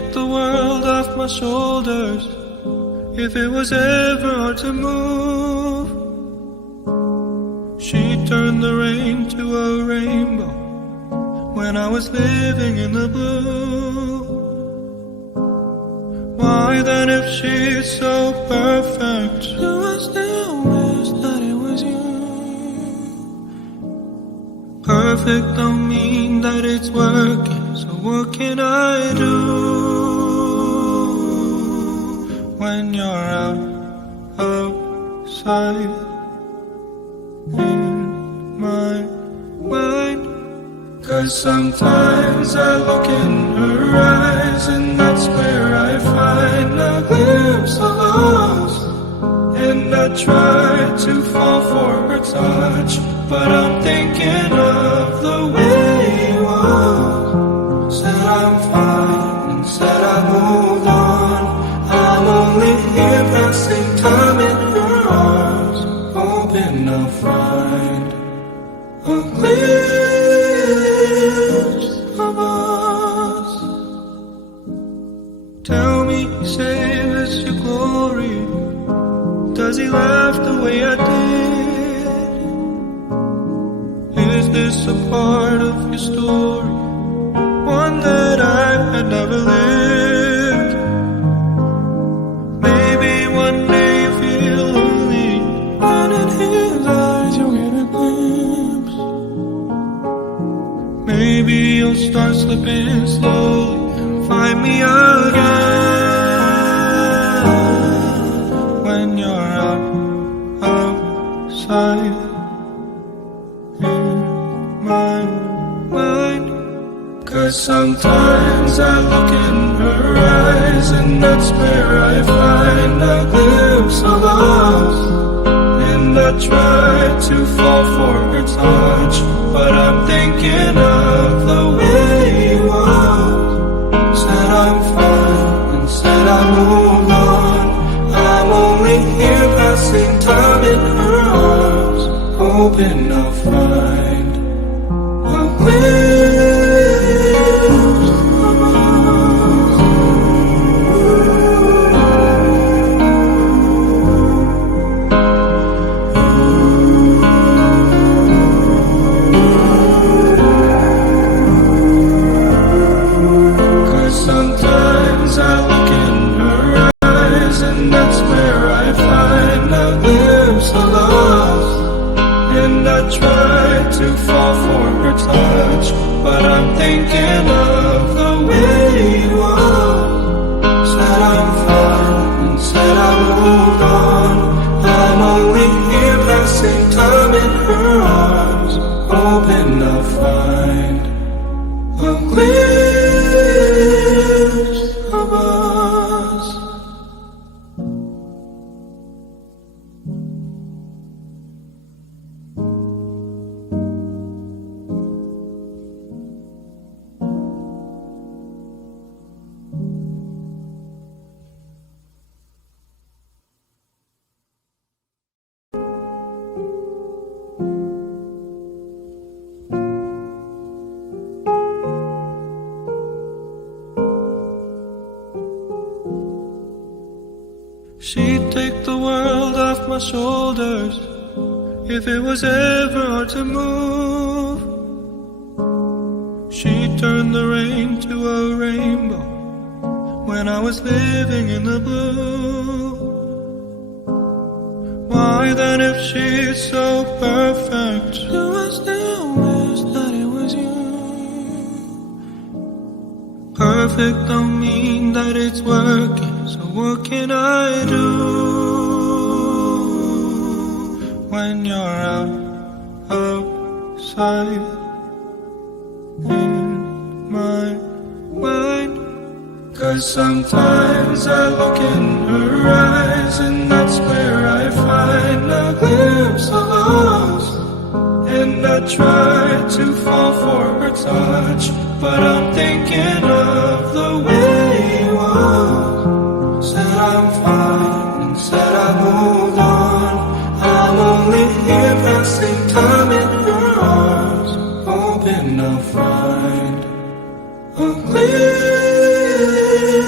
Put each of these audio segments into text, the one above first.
take the world off my shoulders. If it was ever hard to move, she'd turn the rain to a rainbow when I was living in the blue. Why then, if she's so perfect, do I still wish that it was you? Perfect don't mean that it's working, so what can I do when you're outside in my mind? 'Cause sometimes I look in her eyes, and that's where I find a glimpse of us. And I try to fall for her touch, but I'm thinking of the way he was. Said I'm fine, and said I moved on. I'm only here passing time in her arms, hoping I'll find a glimpse of us. Tell me, say this your glory? Does he laugh the way I did? Is this a part of your story, one that I had never lived? Maybe one day you feel lonely, and in his eyes you'll get a glimpse. Maybe you'll start slipping slowly and find me again when you're outside in my mind. 'Cause sometimes I look in her eyes, and that's where I find a glimpse of us. And I try to fall for her touch, but I'm thinking of the way he was. Said I'm fine, and said I moved on. I'm only here passing time in her arms, hoping I'll find a glimpse of us. 'Cause sometimes I look in her eyes, and that's where I find a glimpse of us. And I try to fall for her touch, but I'm thinking of the way he was. Said I'm fine, and said I moved on. I'm only here passing time in her arms, hoping I'll find a glimpse of us. She'd take the world off my shoulders. If it was ever hard to move, she'd turn the rain to a rainbow when I was living in the blue. Why then, if she's so perfect, do I still wish that it was you? Perfect don't mean that it's working, so what can I do when you're outside in my mind? 'Cause sometimes I look in her eyes, and that's where I find a glimpse of us. And I try to fall for her touch, but I'm thinking of the way he was. Said I'm fine, and said I moved on. I'm only here passing time in her arms, hoping I'll find a glimpse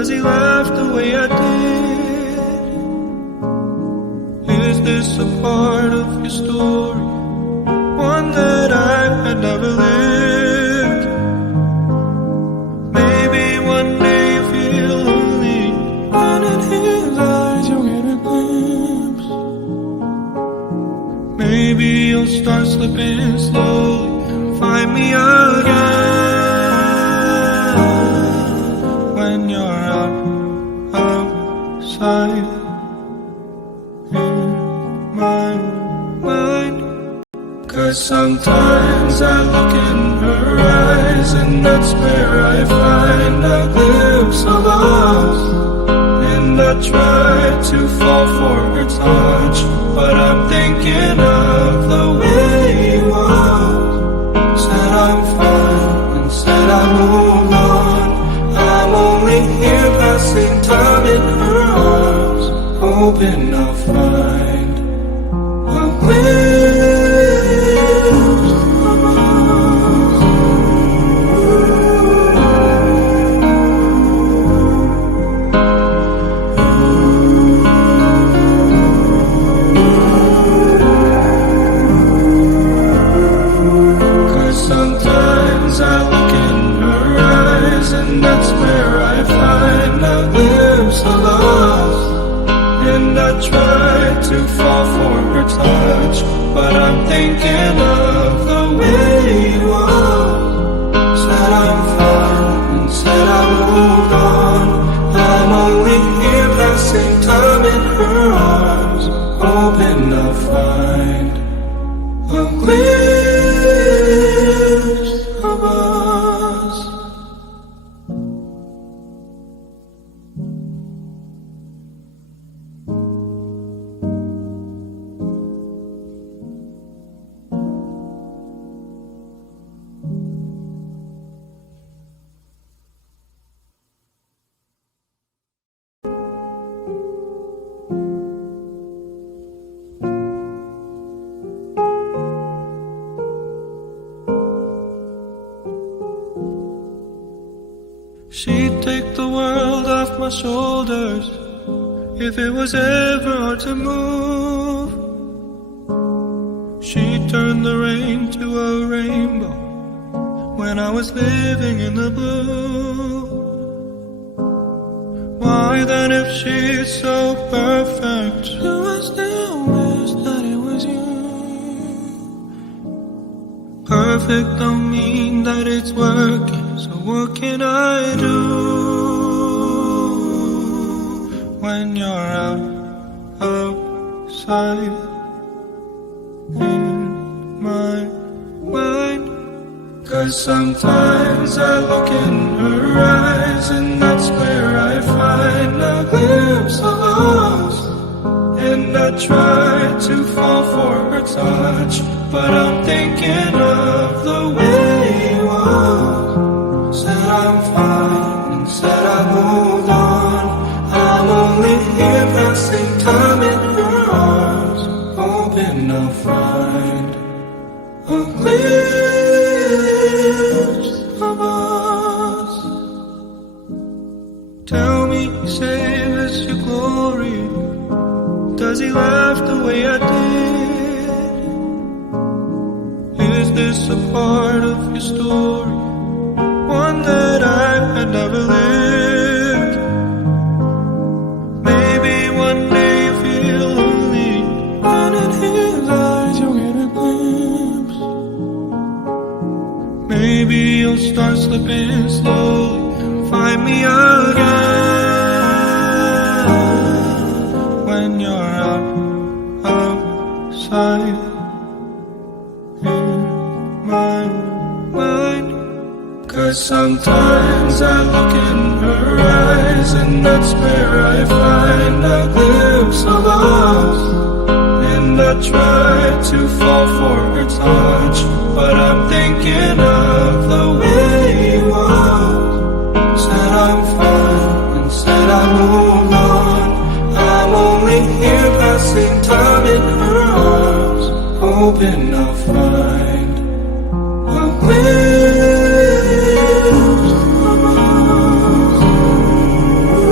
Does he laugh the way I did? Is this a part of your story, one that I had never lived? Maybe one day you feel lonely, and in his eyes you'll get a glimpse. Maybe you'll start slipping slowly and find me again when you're outside in my mind. 'Cause sometimes I look in her eyes, and that's where I find a glimpse of us. And I try to fall for her touch, but I'm thinking of the way you are. Said I'm fine, and said I moved on. I'm only here passing time in her arms, hoping I'll find a glimpse of us. 'Cause sometimes I look in her eyes, and that's where I find a glimpse of us. And I try to fall for her touch, but I'm thinking of the way you are. Said I'm fine, and said I moved on. I'm only here passing time in her arms, hoping I'll find a glimpse of us. She'd take the world off my shoulders if it was ever hard to move. She'd turn the rain to a rainbow when I was living in the blue. Why then, if she's so perfect, do I still wish that it was you? Perfect don't mean that it's working, so what can I do when you're outside in my mind? 'Cause sometimes I look in her eyes, and that's where I find a glimpse of us. And I try to fall for her touch, but I'm thinking of the way you are. Said I'm fine, and said I moved on. I'm only here passing time in her arms, hoping I'll find a glimpse of us. Tell me, say this your glory? Does he laugh the way I did? Is this a part of your story, one that I had never lived? Maybe one day you feel lonely, and in his eyes you'll get a glimpse. Maybe you'll start slipping slowly and find me again when you're outside in my mind. 'Cause sometimes I look in her eyes, and that's where I find a glimpse of us. And I try to fall for her touch, but I'm thinking of the way you are. Said I'm fine, and said I moved on. I'm only here passing time in her arms, hoping I'll find a glimpse of us.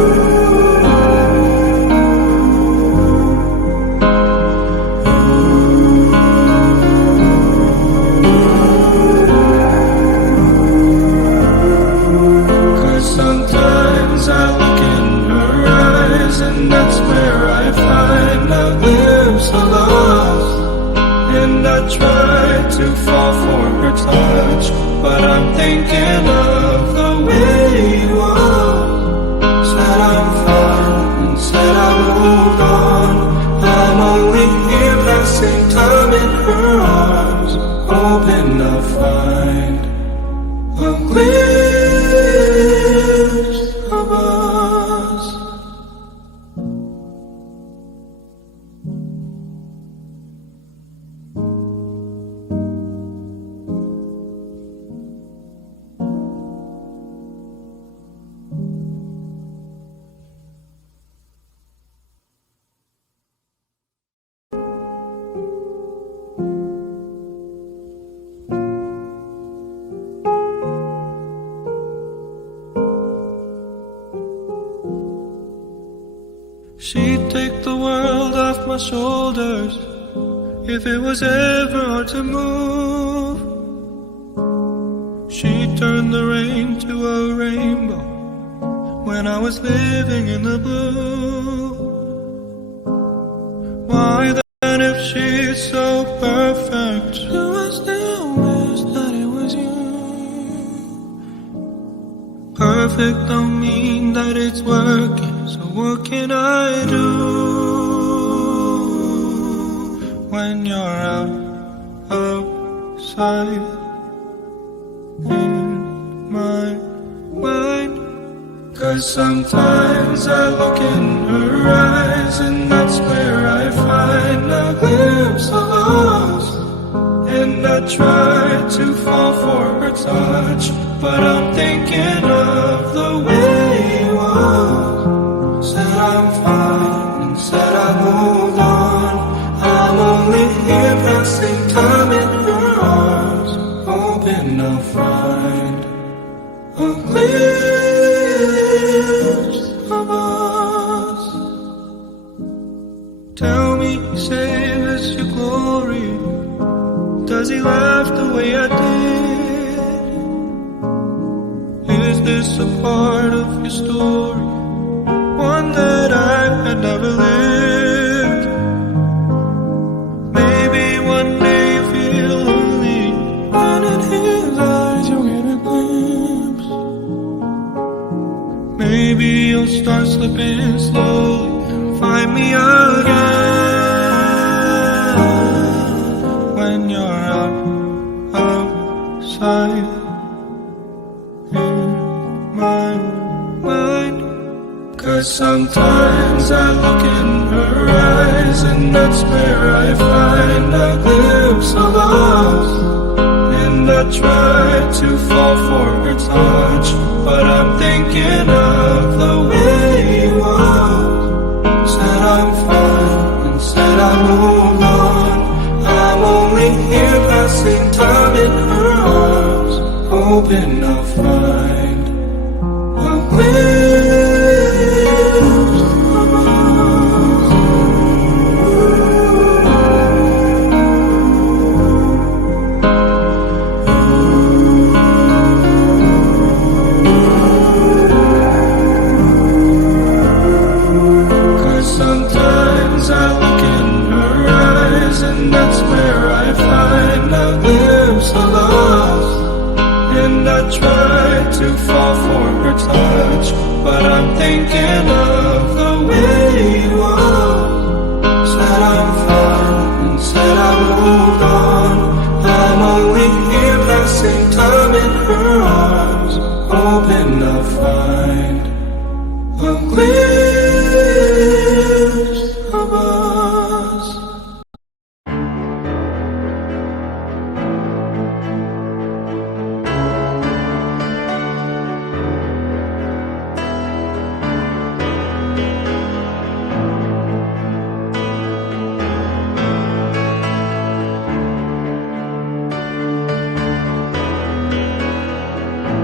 fall for her touch, but I'm thinking of the way you are. Said I'm fine and said I moved on. I'm only here passing time in her arms, hoping I'll find a glimpse of us. She'd take the world off my shoulders if it was ever hard to move. She'd turn the rain to a rainbow when I was living in the blue. Why then, if she's so perfect, do I still wish that it was you? Perfect don't mean that it's working, so what can I do when you're outside in my mind? 'Cause sometimes I look in her eyes and that's where I find a glimpse of us. And I try to fall for her touch, but I'm thinking of the way you are. Said I'm fine and said I moved on. I'm only here passing time in her arms, hoping I'll find a glimpse of us. Tell me, say this your glory? Does he laugh the way I did? Is this a part of your story, one that I had never lived? Maybe one day you feel lonely, and in his eyes you'll get a glimpse. Maybe you'll start slipping slowly and find me again when you're outside in my mind. 'Cause sometimes I look in her eyes and that's where I find a glimpse of us. And I try to fall for her touch, but I'm thinking of the way you are. Said I'm fine and said I moved on. I'm only here passing time in her arms, hoping I'll find a glimpse of us. 'Cause sometimes I look in her eyes and that's where I find a glimpse of us. And I try to fall for her touch, but I'm thinking of the way you are. Said I'm fine and said I moved on. I'm only here passing time in her arms, hoping I'll find a glimpse of us.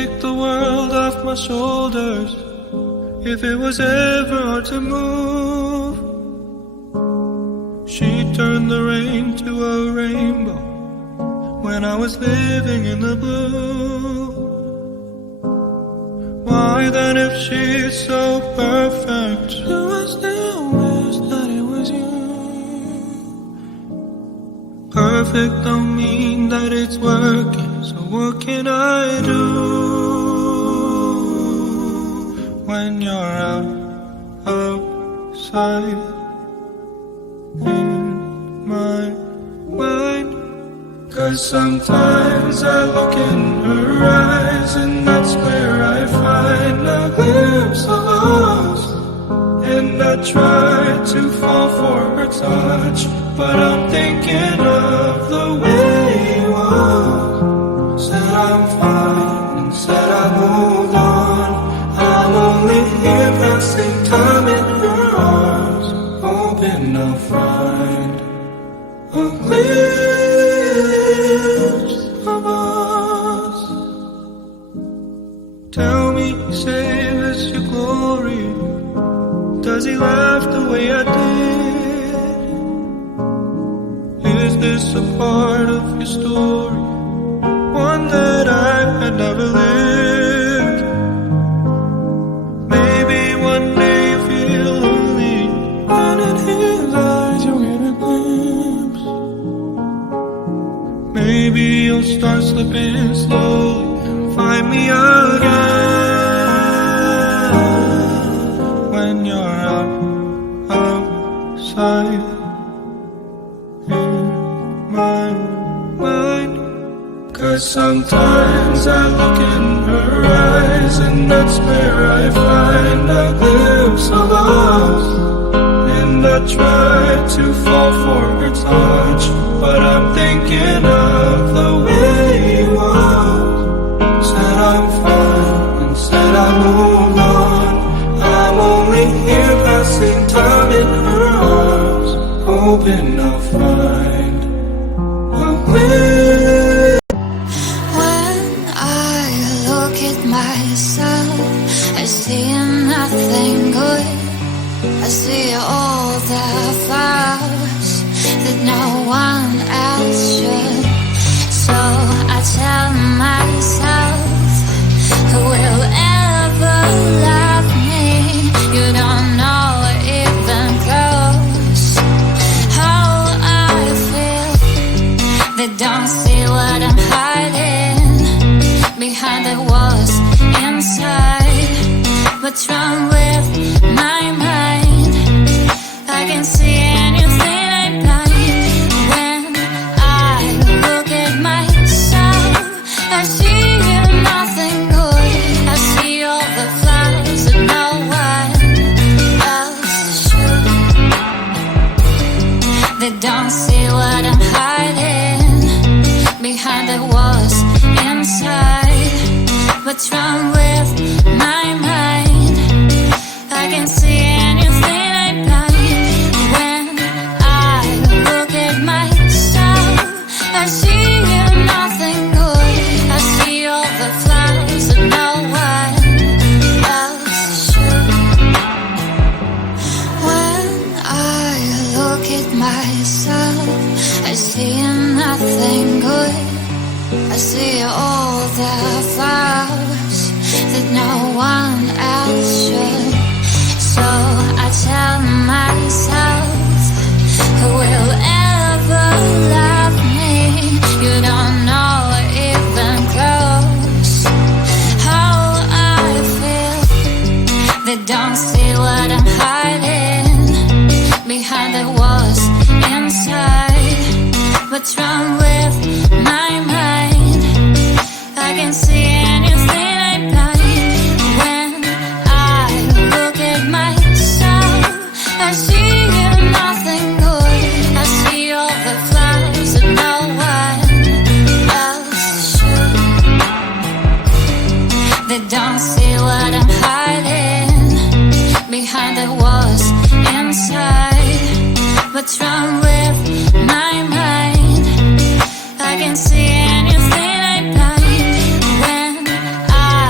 take the world off my shoulders if it was ever hard to move. She turned the rain to a rainbow when I was living in the blue. Why then, if she's so perfect, do I still wish that it was you? Perfect don't mean that it's working, so what can I do when you're outside in my mind? 'Cause sometimes I look in her eyes, and that's where I find a glimpse of us. And I try to fall for her touch, but I'm thinking of the way you are. Said I'm fine, and said I moved on. I'm only here passing time in her arms, hoping I'll find a glimpse of us. Tell me, say this your glory? Does he laugh the way I did? Is this a part of your story, one that I had never lived? Maybe one day you feel lonely, and in his eyes you'll get a glimpse. Maybe you'll start slipping slowly and find me again when you're outside in my mind. 'Cause sometimes I look in her eyes, and that's where I find a glimpse of us. And I try to fall for her touch, but I'm thinking of the way you are. Said I'm fine, and said I moved on. I'm only here passing time in her arms, hoping I'll find a way. When I look at myself, I see nothing good. I see all the flaws that no one else should. So I tell myself, who will ever love me? You don't know even close how I feel. They don't see what I'm hiding behind the walls inside. What's wrong with my mind? I can see anything I'm blind. When I look at myself, I see nothing good. I see all the flaws that no one else should. They don't see what I'm hiding behind the walls inside. What's wrong with my mind? I can see anything I'm blind. When I look at myself, I see nothing good. I see all the flaws that no one else should. When I look at myself, I see nothing good. I see all the flaws that no one else should. So I tell myself, who will ever love me? You don't know even close how I feel. They don't see what I'm hiding behind the walls inside. What's wrong with my mind? I can see anything I'm blind. When I look at myself, I see nothing good. I see all the flaws that no one else should. They don't see what I'm hiding behind the walls inside. What's wrong with my mind? I can see anything I'm blind. When I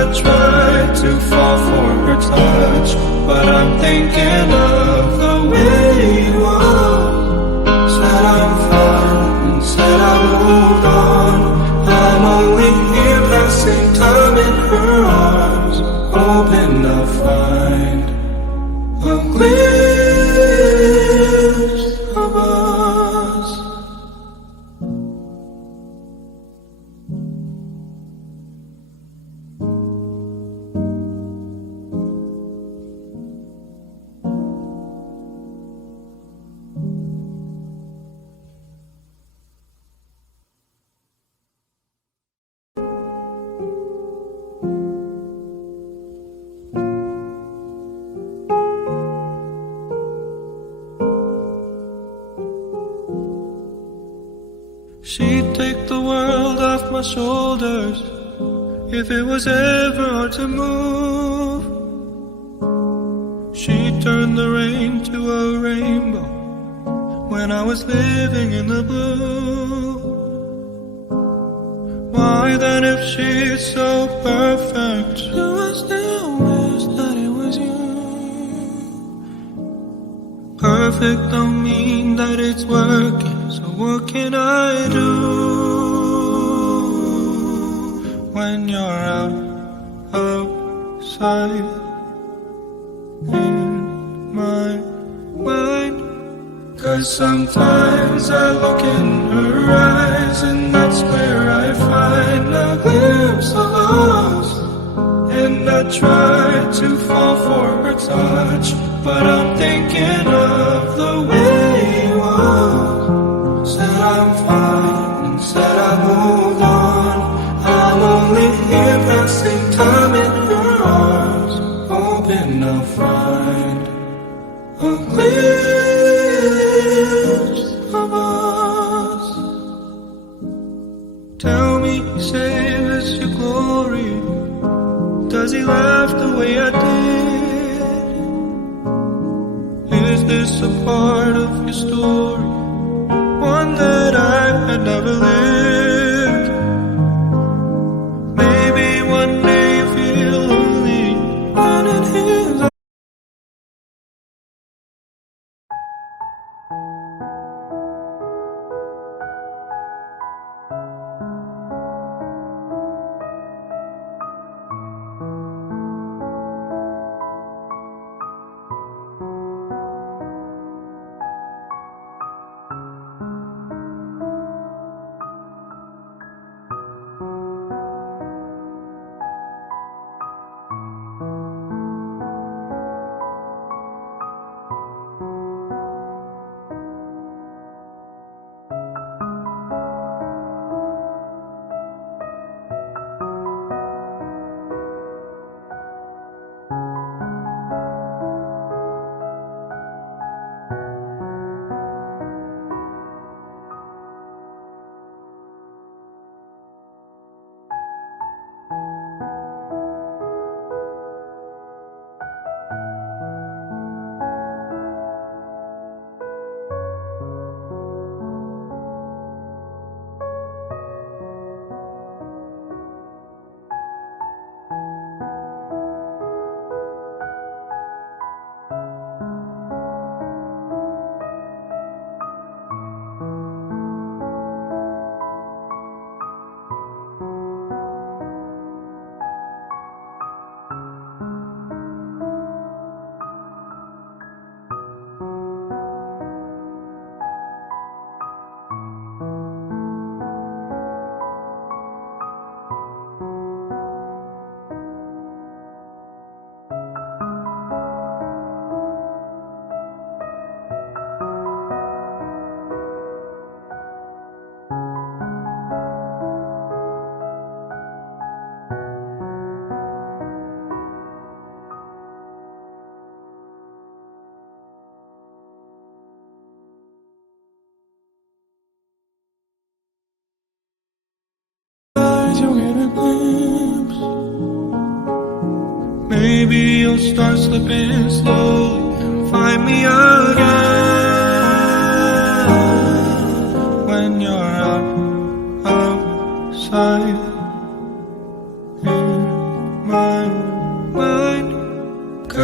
I try to fall for her touch, but I'm thinking of the way you are. Said I'm fine, said I moved on. I'm only here passing time in her arms, hoping I'll find a glimpse of us. She'd take the world off my shoulders if it was ever hard to move. She'd turn the rain to a rainbow when I was living in the blue. Why then, if she's so perfect, do I still wish that it was you? Perfect don't mean that it's working. So what can I do when you're outside in my mind? 'Cause sometimes I look in her eyes, and that's where I find a glimpse of us. And I try to fall for her touch, but I'm thinking of the way you are. Said I'm fine, said I moved on. I'm only here passing time in her arms, hoping I'll find a glimpse of us. Tell me, say this your glory? Does he laugh the way I did? Is this a part of your story? One that I had never lived. Maybe one day you feel lonely, and in his maybe you'll start slipping slowly and find me again when you're outside in my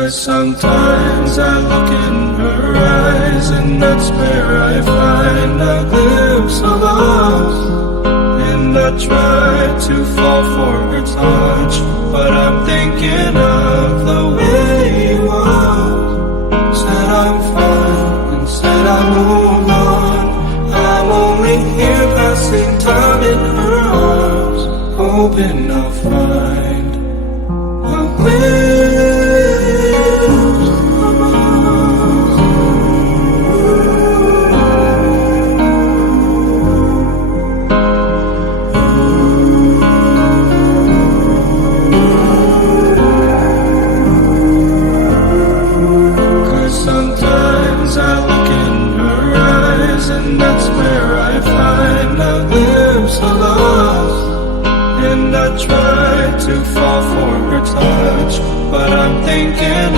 'Cause sometimes I look in her eyes, and that's where I find a glimpse of us. And I try to fall for her touch, but I'm thinking of the way you are. Said I'm fine, and said I moved on. I'm only here passing time in her arms, hoping I'll find a glimpse of us. 'Cause sometimes I look in her eyes, and that's where I find a glimpse of us. And I try to fall for her touch, but I'm thinking